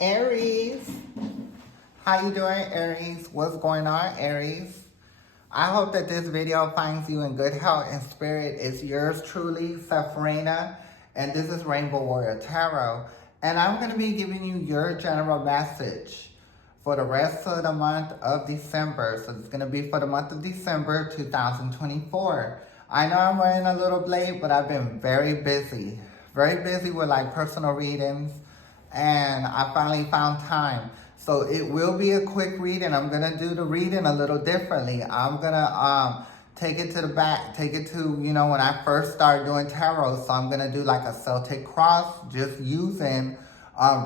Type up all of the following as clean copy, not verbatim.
Aries, how you doing, Aries? What's going on, Aries? I hope that this video finds you in good health and spirit. It's yours truly, Sepharina, and this is Rainbow Warrior Tarot. And I'm going to be giving you your general message for the rest of the month of December. So it's going to be for the month of December 2024. I know I'm running a little late, but I've been very busy with like personal readings, and I finally found time. So it will be a quick reading. I'm gonna do the reading a little differently. I'm gonna take it to the back, take it to, when I first started doing tarot. So I'm gonna do like a Celtic cross, just using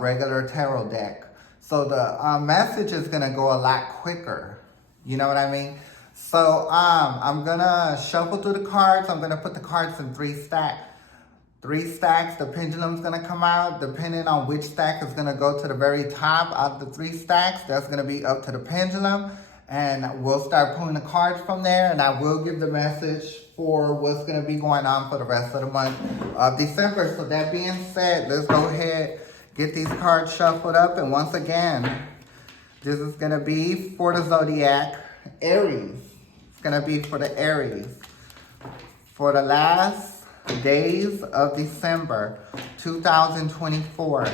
regular tarot deck. So the message is gonna go a lot quicker. You know what I mean? So I'm gonna shuffle through the cards. I'm gonna put the cards in three stacks. The pendulum's gonna come out. Depending on which stack is gonna go to the very top of the three stacks, that's gonna be up to the pendulum. And we'll start pulling the cards from there, and I will give the message for what's gonna be going on for the rest of the month of December. So that being said, let's go ahead, get these cards shuffled up. And once again, this is gonna be for the Zodiac, Aries. It's gonna be for the Aries. For the last days of December 2024.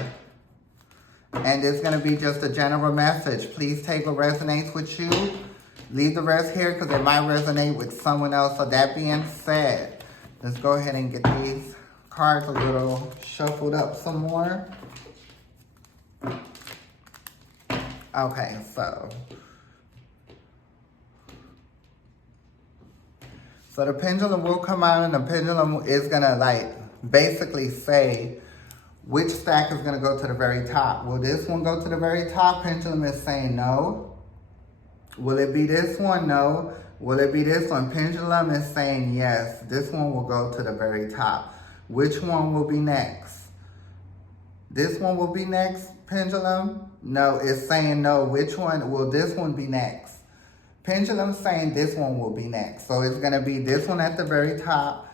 And it's going to be just a general message. Please take what resonates with you. Leave the rest here because it might resonate with someone else. So that being said, let's go ahead and get these cards a little shuffled up some more. Okay, so the pendulum will come out, and the pendulum is gonna basically say which stack is gonna go to the very top. Will this one go to the very top? Pendulum is saying no. Will it be this one? No. Will it be this one? Pendulum is saying yes. This one will go to the very top. Which one will be next? This one will be next, pendulum? No, it's saying no. Which one will this one be next? Pendulum saying this one will be next. So it's going to be this one at the very top,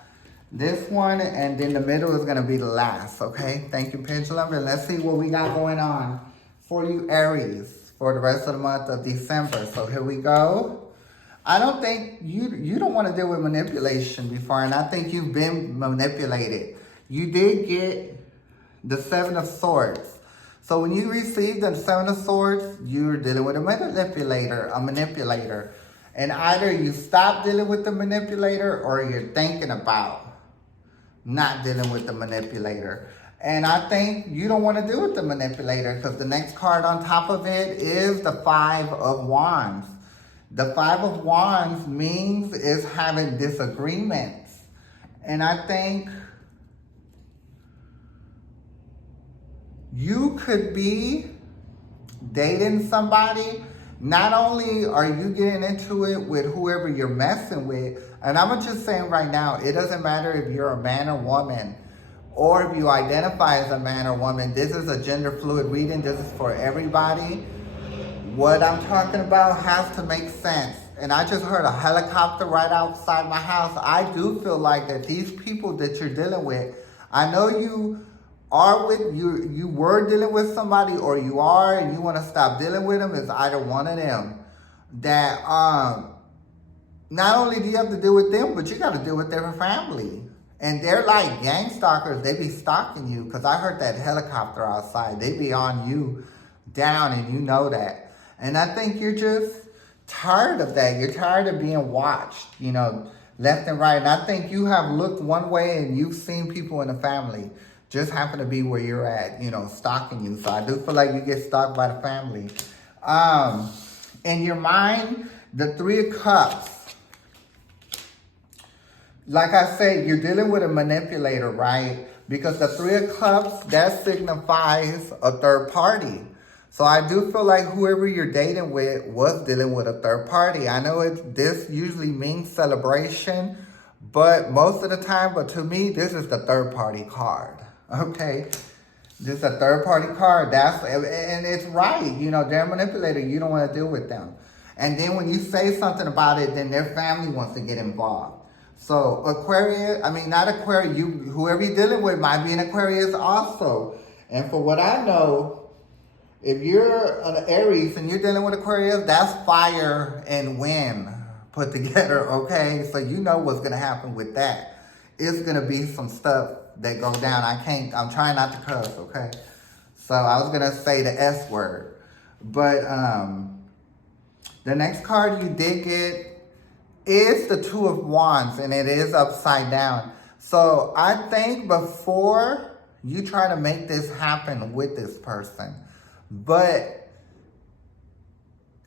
this one, and then the middle is going to be the last, okay? Thank you, Pendulum. And let's see what we got going on for you, Aries, for the rest of the month of December. So here we go. I don't think you don't want to deal with manipulation before, and I think you've been manipulated. You did get the Seven of Swords. So when you receive the Seven of Swords, you're dealing with a manipulator. And either you stop dealing with the manipulator or you're thinking about not dealing with the manipulator. And I think you don't want to deal with the manipulator because the next card on top of it is the Five of Wands. The Five of Wands means is having disagreements. And I think you could be dating somebody. Not only are you getting into it with whoever you're messing with, and I'm just saying right now, it doesn't matter if you're a man or woman, or if you identify as a man or woman. This is a gender fluid reading. This is for everybody. What I'm talking about has to make sense. And I just heard a helicopter right outside my house. I do feel like that these people that you're dealing with, I know you were dealing with somebody, or you are and you want to stop dealing with them. It's either one of them that not only do you have to deal with them, but you got to deal with their family. And they're like gang stalkers. They be stalking you, because I heard that helicopter outside. They be on you down, and you know that. And I think you're just tired of that. You're tired of being watched, left and right. And I think you have looked one way and you've seen people in the family just happen to be where you're at, stalking you. So I do feel like you get stalked by the family. In your mind, the Three of Cups. Like I said, you're dealing with a manipulator, right? Because the Three of Cups, that signifies a third party. So I do feel like whoever you're dating with was dealing with a third party. I know this usually means celebration, but most of the time, but to me, this is the third party card. Okay, this is a third party card. And it's right. They're a manipulator. You don't want to deal with them. And then when you say something about it, then their family wants to get involved. So not Aquarius, whoever you're dealing with might be an Aquarius also. And for what I know, If you're an Aries and you're dealing with Aquarius, that's fire and wind put together, okay? So you know what's gonna happen with that. It's gonna be some stuff that go down. I'm trying not to cuss, okay? So I was gonna say the S word. But the next card you did get is the Two of Wands, and it is upside down. So I think before you try to make this happen with this person, but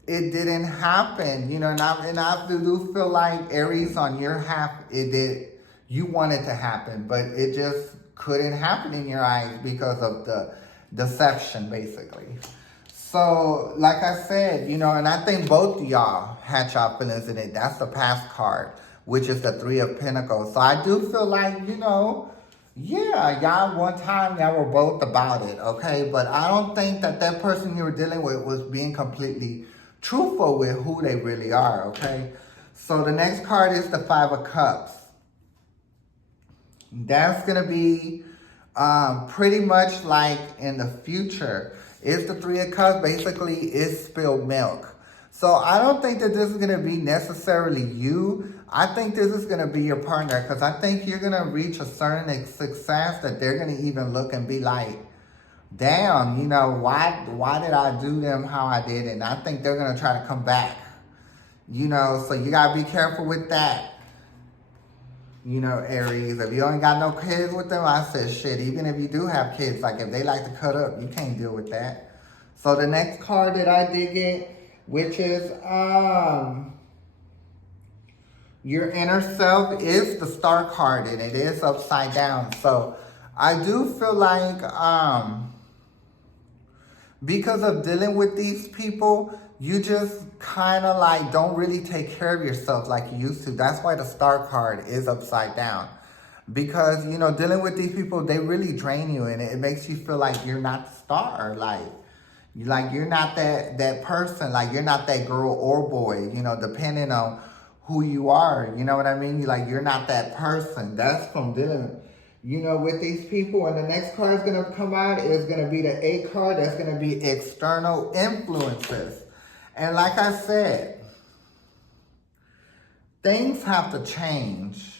it didn't happen, you know, and I do feel like Aries on your half, you want it to happen, but it just couldn't happen in your eyes because of the deception, basically. So, like I said, you know, and I think both of y'all had y'all feelings in it. That's the past card, which is the Three of Pentacles. So I do feel like, you know, yeah, y'all one time, y'all were both about it, okay? But I don't think that person you were dealing with was being completely truthful with who they really are, okay? So the next card is the Five of Cups. That's going to be pretty much like in the future. It's the Three of Cups. Basically, it's spilled milk. So I don't think that this is going to be necessarily you. I think this is going to be your partner, because I think you're going to reach a certain success that they're going to even look and be like, damn, you know, why did I do them how I did? And I think they're going to try to come back, you know, so you got to be careful with that. You know, Aries, if you ain't got no kids with them, I said, shit, even if you do have kids, like if they like to cut up, you can't deal with that. So the next card that I did get, which is your inner self, is the Star card, and it is upside down. So I do feel like because of dealing with these people, you just kind of like don't really take care of yourself like you used to. That's why the Star card is upside down. Because, you know, dealing with these people, they really drain you, and it makes you feel like you're not the star. Like you're not that person. Like you're not that girl or boy, you know, depending on who you are. You know what I mean? Like you're not that person. That's from dealing, you know, with these people. And the next card is going to come out is going to be the 8 card. That's going to be external influences. And like I said, things have to change.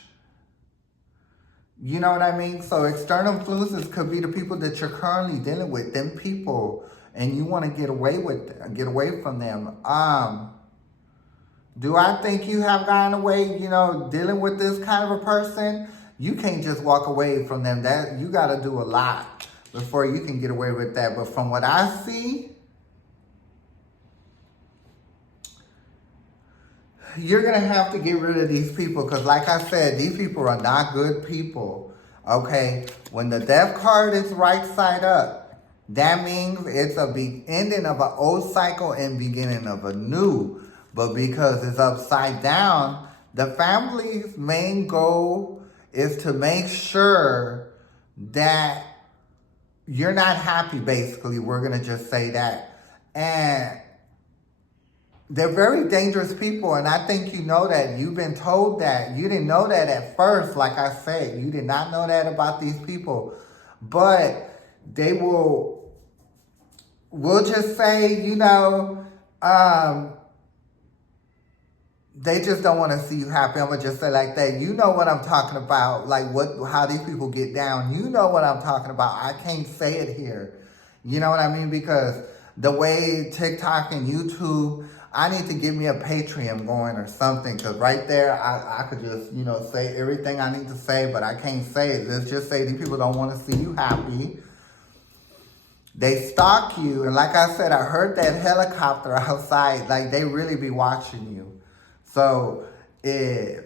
You know what I mean? So external influences could be the people that you're currently dealing with, them people, and you want to get away from them. Do I think you have gotten away, you know, dealing with this kind of a person? You can't just walk away from them. That you got to do a lot before you can get away with that. But from what I see, you're going to have to get rid of these people, because like I said, these people are not good people, okay? When the Death card is right side up, that means it's a ending of an old cycle and beginning of a new. But because it's upside down, the family's main goal is to make sure that you're not happy, basically. We're going to just say that. And they're very dangerous people, and I think you know that. You've been told that. You didn't know that at first, like I said. You did not know that about these people. But they we'll just say, you know, they just don't want to see you happy. I'm going to just say like that. You know what I'm talking about, like how these people get down. You know what I'm talking about. I can't say it here. You know what I mean? Because the way TikTok and YouTube, I need to get me a Patreon going or something, because right there, I could just, you know, say everything I need to say, but I can't say it. Let's just say these people don't want to see you happy. They stalk you, and like I said, I heard that helicopter outside. Like, they really be watching you. So, if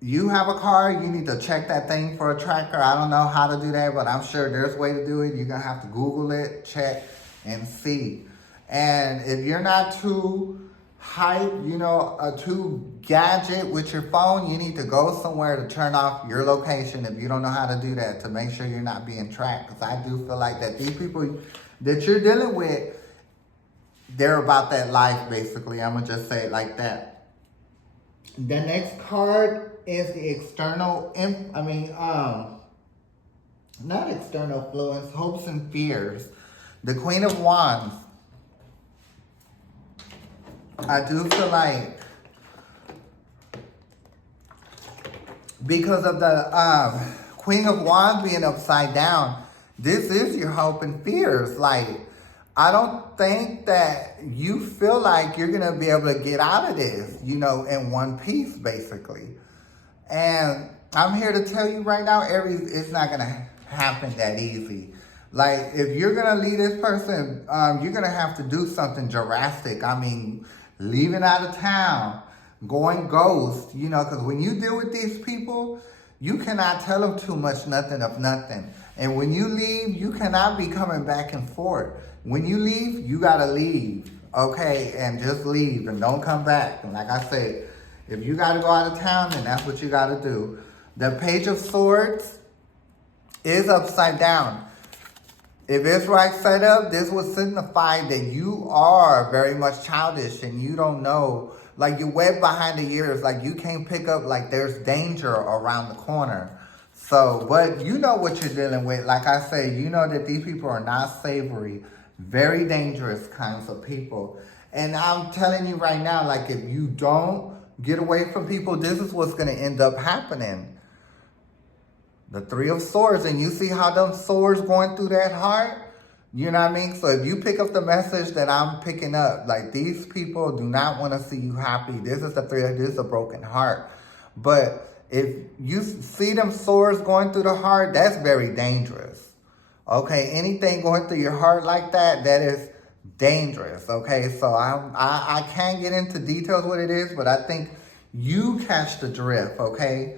you have a car, you need to check that thing for a tracker. I don't know how to do that, but I'm sure there's a way to do it. You're going to have to Google it, check, and see. And if you're not too hype, you know, too gadget with your phone, you need to go somewhere to turn off your location if you don't know how to do that, to make sure you're not being tracked. Because I do feel like that these people that you're dealing with, they're about that life, basically. I'm going to just say it like that. The next card is the external, not external influence, hopes and fears. The Queen of Wands. I do feel like because of the Queen of Wands being upside down, this is your hope and fears. Like, I don't think that you feel like you're going to be able to get out of this, you know, in one piece, basically. And I'm here to tell you right now, Aries, it's not going to happen that easy. Like, if you're going to leave this person, you're going to have to do something drastic. I mean, leaving out of town, going ghost, you know, because when you deal with these people, you cannot tell them too much, nothing of nothing. And when you leave, you cannot be coming back and forth. When you leave, you got to leave, okay? And just leave and don't come back. And like I said, if you got to go out of town, then that's what you got to do. The Page of Swords is upside down. If it's right side up, this would signify that you are very much childish and you don't know. Like, you're wet behind the ears. Like, you can't pick up, like, there's danger around the corner. So, but you know what you're dealing with. Like I say, you know that these people are not savory. Very dangerous kinds of people. And I'm telling you right now, like, if you don't get away from people, this is what's going to end up happening. The Three of Swords, and you see how them swords going through that heart? You know what I mean? So if you pick up the message that I'm picking up, like, these people do not want to see you happy. This is this is a broken heart. But if you see them swords going through the heart, that's very dangerous. Okay, anything going through your heart like that, that is dangerous. Okay, so I can't get into details what it is, but I think you catch the drift, okay?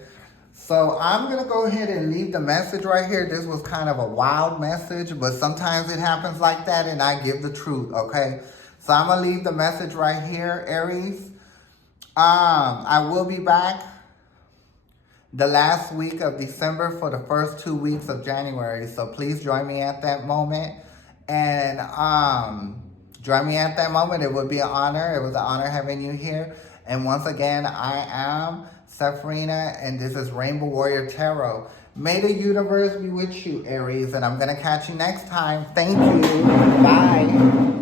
So I'm going to go ahead and leave the message right here. This was kind of a wild message, but sometimes it happens like that, and I give the truth, okay? So I'm going to leave the message right here, Aries. I will be back the last week of December for the first 2 weeks of January. So please join me at that moment. And join me at that moment. It would be an honor. It was an honor having you here. And once again, I am Sepharina, and this is Rainbow Warrior Tarot. May the universe be with you, Aries, and I'm going to catch you next time. Thank you. Bye.